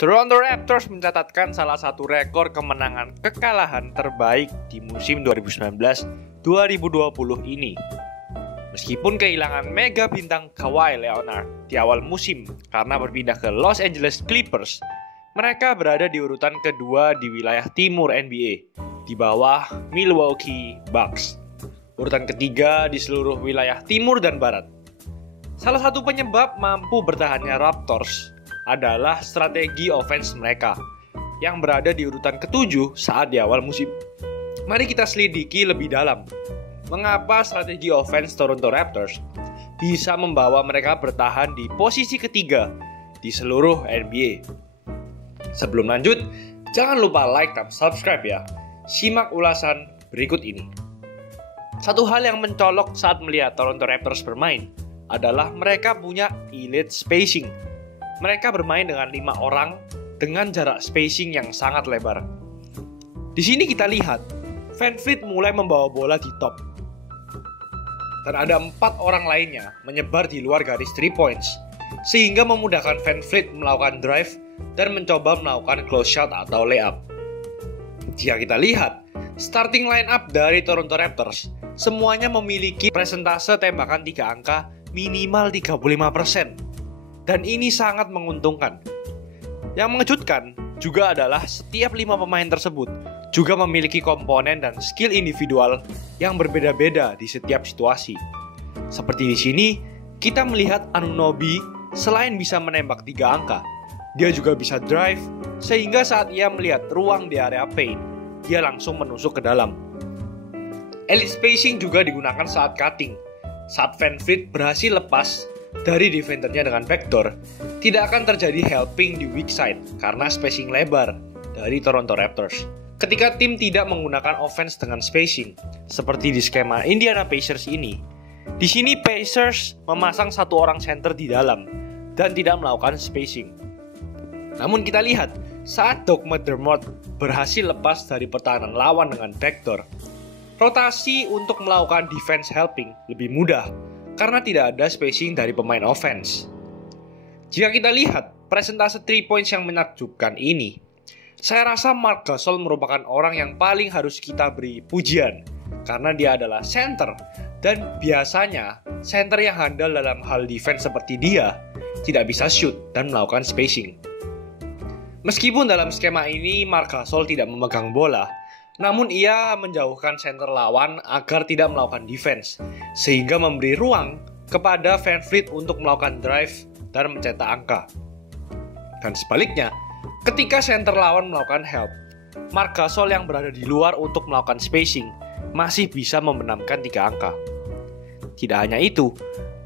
Toronto Raptors mencatatkan salah satu rekor kemenangan kekalahan terbaik di musim 2019-2020 ini. Meskipun kehilangan mega bintang Kawhi Leonard di awal musim karena berpindah ke Los Angeles Clippers, mereka berada di urutan kedua di wilayah timur NBA, di bawah Milwaukee Bucks. Urutan ketiga di seluruh wilayah timur dan barat. Salah satu penyebab mampu bertahannya Raptors adalah strategi offense mereka yang berada di urutan ketujuh saat di awal musim. Mari kita selidiki lebih dalam mengapa strategi offense Toronto Raptors bisa membawa mereka bertahan di posisi ketiga di seluruh NBA. Sebelum lanjut, jangan lupa like dan subscribe ya. Simak ulasan berikut ini. Satu hal yang mencolok saat melihat Toronto Raptors bermain adalah mereka punya elite spacing. Mereka bermain dengan 5 orang dengan jarak spacing yang sangat lebar. Di sini kita lihat, VanVleet mulai membawa bola di top. Dan ada 4 orang lainnya menyebar di luar garis 3 points, sehingga memudahkan VanVleet melakukan drive dan mencoba melakukan close shot atau layup. Jika kita lihat, starting line up dari Toronto Raptors, semuanya memiliki persentase tembakan 3 angka minimal 35%. Dan ini sangat menguntungkan. Yang mengejutkan juga adalah setiap 5 pemain tersebut juga memiliki komponen dan skill individual yang berbeda-beda di setiap situasi. Seperti di sini, kita melihat Anunoby selain bisa menembak 3 angka, dia juga bisa drive, sehingga saat ia melihat ruang di area paint, dia langsung menusuk ke dalam. Elite spacing juga digunakan saat cutting. Saat VanVleet berhasil lepas dari defendernya dengan backdoor, tidak akan terjadi helping di weak side karena spacing lebar dari Toronto Raptors. Ketika tim tidak menggunakan offense dengan spacing, seperti di skema Indiana Pacers ini, di sini Pacers memasang 1 orang center di dalam dan tidak melakukan spacing. Namun kita lihat, saat Doug McDermott berhasil lepas dari pertahanan lawan dengan backdoor, rotasi untuk melakukan defense helping lebih mudah karena tidak ada spacing dari pemain offense. Jika kita lihat presentase 3 points yang menakjubkan ini, saya rasa Marc Gasol merupakan orang yang paling harus kita beri pujian karena dia adalah center, dan biasanya center yang handal dalam hal defense seperti dia tidak bisa shoot dan melakukan spacing. Meskipun dalam skema ini Marc Gasol tidak memegang bola, namun ia menjauhkan center lawan agar tidak melakukan defense, sehingga memberi ruang kepada VanVleet untuk melakukan drive dan mencetak angka. Dan sebaliknya, ketika center lawan melakukan help, Marc Gasol yang berada di luar untuk melakukan spacing masih bisa membenamkan 3 angka. Tidak hanya itu,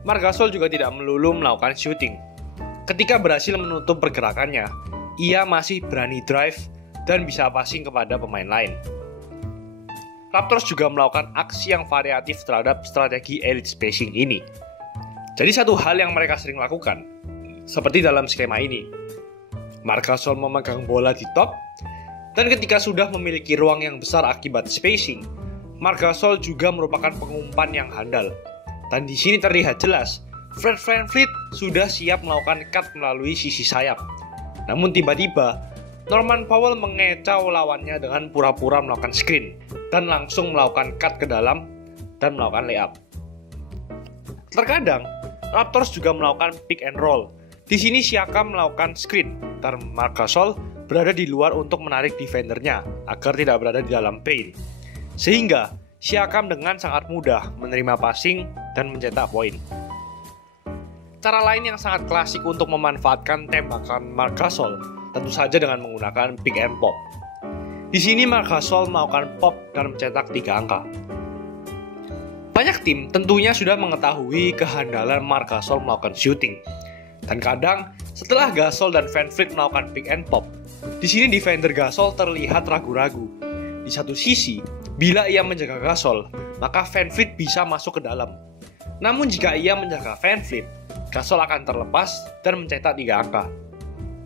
Marc Gasol juga tidak melulu melakukan shooting. Ketika berhasil menutup pergerakannya, ia masih berani drive dan bisa passing kepada pemain lain. Raptors juga melakukan aksi yang variatif terhadap strategi elite spacing ini. Jadi satu hal yang mereka sering lakukan, seperti dalam skema ini, Marc Gasol memegang bola di top, dan ketika sudah memiliki ruang yang besar akibat spacing, Marc Gasol juga merupakan pengumpan yang handal. Dan di sini terlihat jelas, Fred VanVleet sudah siap melakukan cut melalui sisi sayap. Namun tiba-tiba, Norman Powell mengecau lawannya dengan pura-pura melakukan screen dan langsung melakukan cut ke dalam dan melakukan layup. Terkadang, Raptors juga melakukan pick and roll. Di sini Siakam melakukan screen dan Marc Gasol berada di luar untuk menarik defendernya agar tidak berada di dalam paint. Sehingga Siakam dengan sangat mudah menerima passing dan mencetak poin. Cara lain yang sangat klasik untuk memanfaatkan tembakan Marc Gasol tentu saja dengan menggunakan pick and pop. Di sini Marc Gasol melakukan pop dan mencetak 3 angka. Banyak tim tentunya sudah mengetahui kehandalan Marc Gasol melakukan shooting. Dan kadang setelah Gasol dan VanVleet melakukan pick and pop, di sini defender Gasol terlihat ragu-ragu. Di satu sisi, bila ia menjaga Gasol, maka VanVleet bisa masuk ke dalam. Namun jika ia menjaga VanVleet, Gasol akan terlepas dan mencetak 3 angka.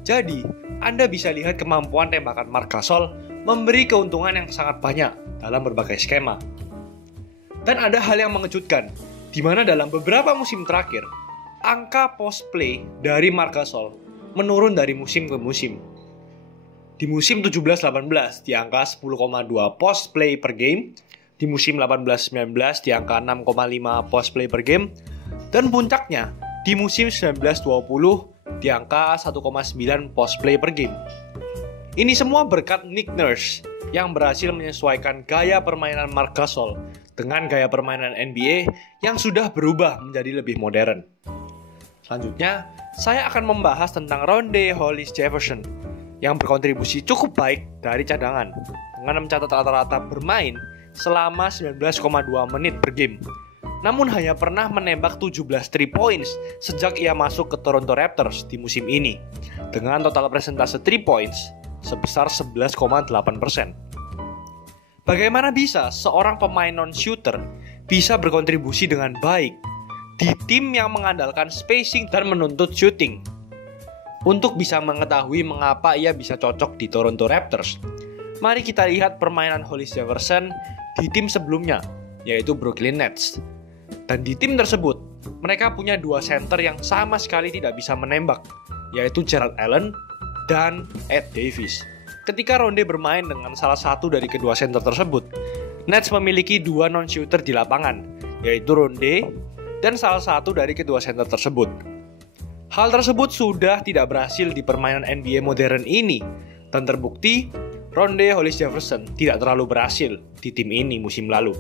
Jadi, Anda bisa lihat kemampuan tembakan Marc Gasol memberi keuntungan yang sangat banyak dalam berbagai skema. Dan ada hal yang mengejutkan, di mana dalam beberapa musim terakhir, angka post play dari Marc Gasol menurun dari musim ke musim. Di musim 17-18 di angka 10,2 post play per game, di musim 18-19 di angka 6,5 post play per game, dan puncaknya di musim 19-20 di angka 1,9 post play per game. Ini semua berkat Nick Nurse yang berhasil menyesuaikan gaya permainan Marc Gasol dengan gaya permainan NBA yang sudah berubah menjadi lebih modern. Selanjutnya, saya akan membahas tentang Rondae Hollis-Jefferson yang berkontribusi cukup baik dari cadangan dengan mencatat rata-rata bermain selama 19,2 menit per game. Namun hanya pernah menembak 17 3 points sejak ia masuk ke Toronto Raptors di musim ini dengan total persentase 3 points sebesar 11,8%. Bagaimana bisa seorang pemain non-shooter bisa berkontribusi dengan baik di tim yang mengandalkan spacing dan menuntut shooting? Untuk bisa mengetahui mengapa ia bisa cocok di Toronto Raptors, mari kita lihat permainan Hollis-Jefferson di tim sebelumnya, yaitu Brooklyn Nets. Dan di tim tersebut, mereka punya dua center yang sama sekali tidak bisa menembak, yaitu Jarrett Allen dan Ed Davis. Ketika Rondae bermain dengan salah satu dari kedua center tersebut, Nets memiliki dua non-shooter di lapangan, yaitu Rondae dan salah satu dari kedua center tersebut. Hal tersebut sudah tidak berhasil di permainan NBA modern ini, dan terbukti Rondae Hollis-Jefferson tidak terlalu berhasil di tim ini musim lalu.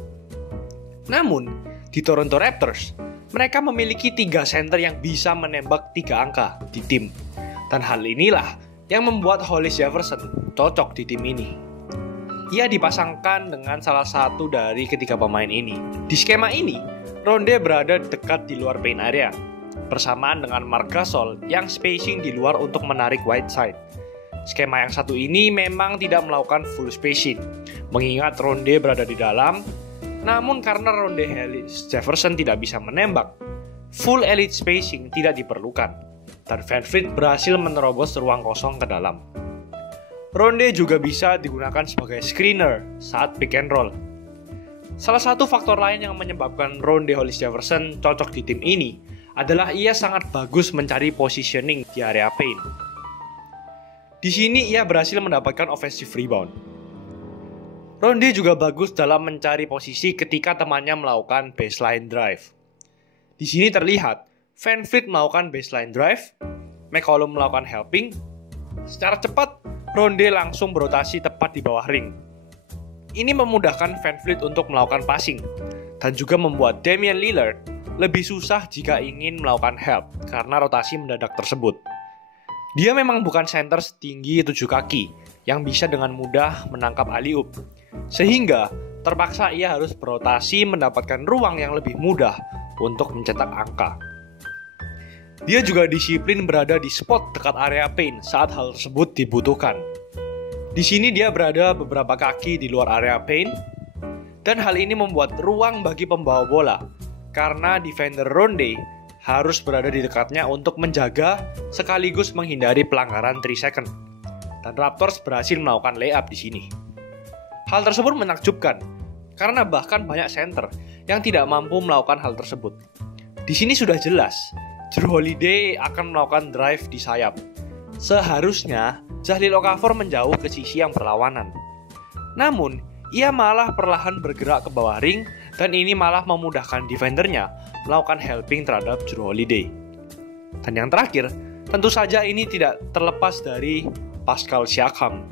Namun, di Toronto Raptors, mereka memiliki 3 center yang bisa menembak 3 angka di tim. Dan hal inilah yang membuat Hollis-Jefferson cocok di tim ini. Ia dipasangkan dengan salah satu dari ketiga pemain ini. Di skema ini, Rondae berada dekat di luar paint area, bersamaan dengan Marc Gasol yang spacing di luar untuk menarik Whiteside. Skema yang satu ini memang tidak melakukan full spacing, mengingat Rondae berada di dalam. Namun karena Rondae Hollis-Jefferson tidak bisa menembak, full elite spacing tidak diperlukan, dan VanVleet berhasil menerobos ruang kosong ke dalam. Rondae juga bisa digunakan sebagai screener saat pick and roll. Salah satu faktor lain yang menyebabkan Rondae Hollis-Jefferson cocok di tim ini adalah ia sangat bagus mencari positioning di area paint. Di sini ia berhasil mendapatkan offensive rebound. Rondae juga bagus dalam mencari posisi ketika temannya melakukan baseline drive. Di sini terlihat VanVleet melakukan baseline drive, McCollum melakukan helping. Secara cepat, Rondae langsung berotasi tepat di bawah ring. Ini memudahkan VanVleet untuk melakukan passing, dan juga membuat Damian Lillard lebih susah jika ingin melakukan help karena rotasi mendadak tersebut. Dia memang bukan center setinggi 7 kaki yang bisa dengan mudah menangkap alley-oop, sehingga terpaksa ia harus berotasi mendapatkan ruang yang lebih mudah untuk mencetak angka. Dia juga disiplin berada di spot dekat area paint saat hal tersebut dibutuhkan. Di sini dia berada beberapa kaki di luar area paint, dan hal ini membuat ruang bagi pembawa bola karena defender Rondae harus berada di dekatnya untuk menjaga sekaligus menghindari pelanggaran 3 second. Dan Raptors berhasil melakukan layup di sini. Hal tersebut menakjubkan karena bahkan banyak center yang tidak mampu melakukan hal tersebut. Di sini sudah jelas Jrue Holiday akan melakukan drive di sayap. Seharusnya Jahlil Okafor menjauh ke sisi yang berlawanan. Namun, ia malah perlahan bergerak ke bawah ring dan ini malah memudahkan defendernya melakukan helping terhadap Jrue Holiday. Dan yang terakhir, tentu saja ini tidak terlepas dari Pascal Siakam.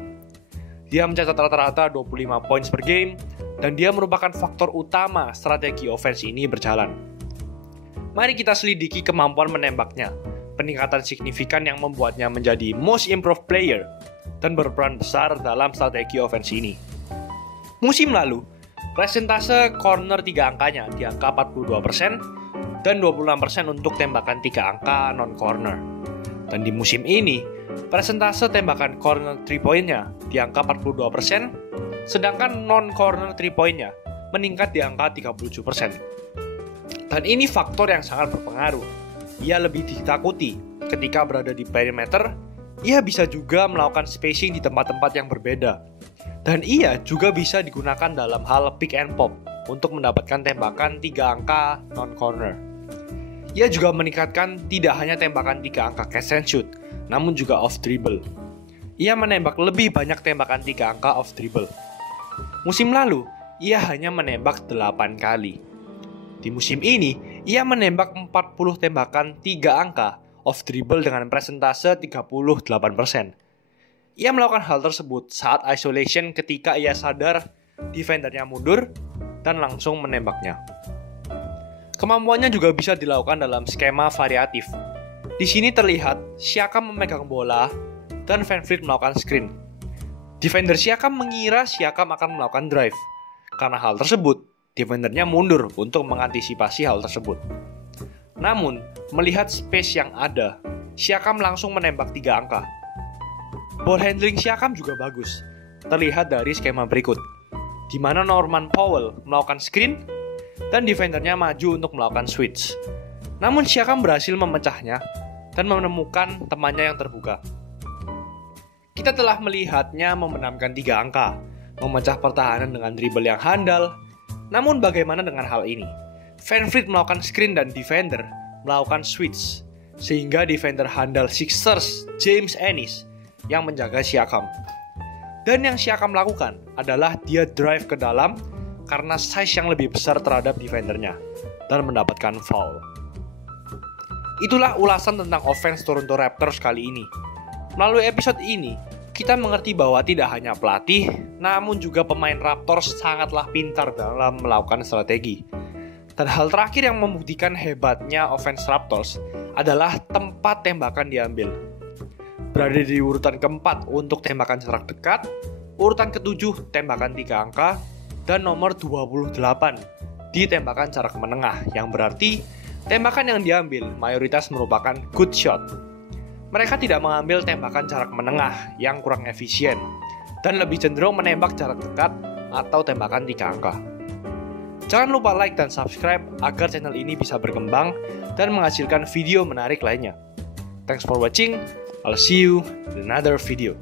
Dia mencatat rata-rata 25 points per game dan dia merupakan faktor utama strategi offense ini berjalan. Mari kita selidiki kemampuan menembaknya, peningkatan signifikan yang membuatnya menjadi most improved player dan berperan besar dalam strategi offense ini. Musim lalu, presentase corner 3 angkanya di angka 42% dan 26% untuk tembakan 3 angka non-corner. Dan di musim ini, presentase tembakan corner 3 point-nya di angka 42%, sedangkan non-corner 3 point-nya meningkat di angka 37%. Dan ini faktor yang sangat berpengaruh. Ia lebih ditakuti ketika berada di perimeter, ia bisa juga melakukan spacing di tempat-tempat yang berbeda. Dan ia juga bisa digunakan dalam hal pick and pop untuk mendapatkan tembakan 3 angka non-corner. Ia juga meningkatkan tidak hanya tembakan 3 angka catch and shoot, namun juga off dribble. ia menembak lebih banyak tembakan 3 angka off dribble. Musim lalu, ia hanya menembak 8 kali. Di musim ini, ia menembak 40 tembakan 3 angka off dribble dengan persentase 38%. Ia melakukan hal tersebut saat isolation ketika ia sadar defendernya mundur dan langsung menembaknya. Kemampuannya juga bisa dilakukan dalam skema variatif. Di sini terlihat Siakam memegang bola dan VanVleet melakukan screen. Defender Siakam mengira Siakam akan melakukan drive. Karena hal tersebut, defendernya mundur untuk mengantisipasi hal tersebut. Namun, melihat space yang ada, Siakam langsung menembak 3 angka. Ball handling Siakam juga bagus, terlihat dari skema berikut, di mana Norman Powell melakukan screen dan defendernya maju untuk melakukan switch. Namun Siakam berhasil memecahnya dan menemukan temannya yang terbuka. Kita telah melihatnya membenamkan 3 angka, memecah pertahanan dengan dribble yang handal. Namun bagaimana dengan hal ini? VanVleet melakukan screen dan defender melakukan switch, sehingga defender handal Sixers James Ennis yang menjaga Siakam. Dan yang Siakam lakukan adalah dia drive ke dalam karena size yang lebih besar terhadap defendernya dan mendapatkan foul. Itulah ulasan tentang offense Toronto Raptors kali ini. Melalui episode ini, kita mengerti bahwa tidak hanya pelatih, namun juga pemain Raptors sangatlah pintar dalam melakukan strategi. Dan hal terakhir yang membuktikan hebatnya offense Raptors adalah tempat tembakan diambil. Berada di urutan keempat untuk tembakan jarak dekat, urutan ketujuh tembakan 3 angka, dan nomor 28 di tembakan jarak menengah, yang berarti tembakan yang diambil mayoritas merupakan good shot. Mereka tidak mengambil tembakan jarak menengah yang kurang efisien dan lebih cenderung menembak jarak dekat atau tembakan 3 angka. Jangan lupa like dan subscribe agar channel ini bisa berkembang dan menghasilkan video menarik lainnya. Thanks for watching. I'll see you in another video.